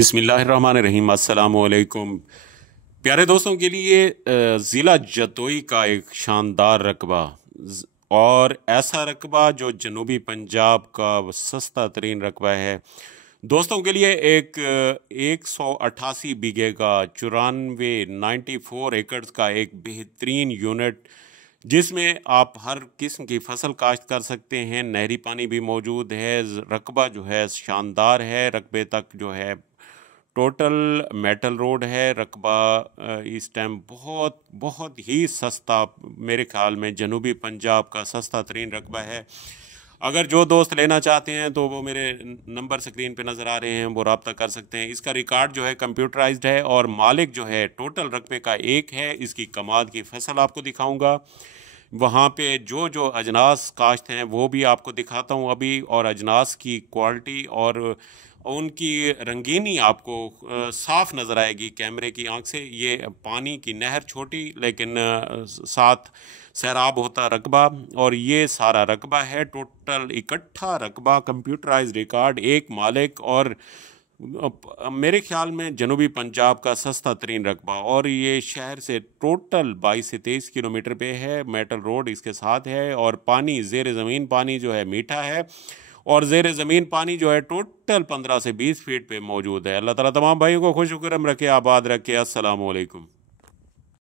बिस्मिल्लाहिर्रहमानिर्रहीम। अस्सलामुअलैकुम। प्यारे दोस्तों के लिए ज़िला जतोई का एक शानदार रकबा और ऐसा रकबा जो जनूबी पंजाब का सस्ता तरीन रकबा है। दोस्तों के लिए एक 188 बीघे का 94 एकड़ का एक बेहतरीन यूनिट, जिसमें आप हर किस्म की फसल काश्त कर सकते हैं। नहरी पानी भी मौजूद है। रकबा जो है शानदार है। रकबे तक जो है टोटल मेटल रोड है। रकबा इस टाइम बहुत बहुत ही सस्ता, मेरे ख्याल में जनूबी पंजाब का सस्ता तरीन रकबा है। अगर जो दोस्त लेना चाहते हैं तो वो मेरे नंबर स्क्रीन पे नज़र आ रहे हैं, वो रब्ता कर सकते हैं। इसका रिकॉर्ड जो है कंप्यूटराइज्ड है और मालिक जो है टोटल रकबे का एक है। इसकी कमाद की फसल आपको दिखाऊंगा। वहाँ पे जो जो अजनास काश्त हैं वो भी आपको दिखाता हूँ अभी, और अजनास की क्वालिटी और उनकी रंगीनी आपको साफ नज़र आएगी कैमरे की आंख से। ये पानी की नहर छोटी लेकिन साथ सैराब होता रकबा, और ये सारा रकबा है टोटल इकट्ठा रकबा, कंप्यूटराइज रिकॉर्ड, एक मालिक, और मेरे ख्याल में जनूबी पंजाब का सस्ता तरीन रकबा। और ये शहर से टोटल 22 से 23 किलोमीटर पे है। मेटल रोड इसके साथ है और पानी ज़ेर ज़मीन पानी जो है मीठा है, और ज़ेर ज़मीन पानी जो है टोटल 15 से 20 फीट पे मौजूद है। अल्लाह ताला तमाम भाइयों को खुश खुरम रखे, आबाद रखे। अस्सलाम वालेकुम।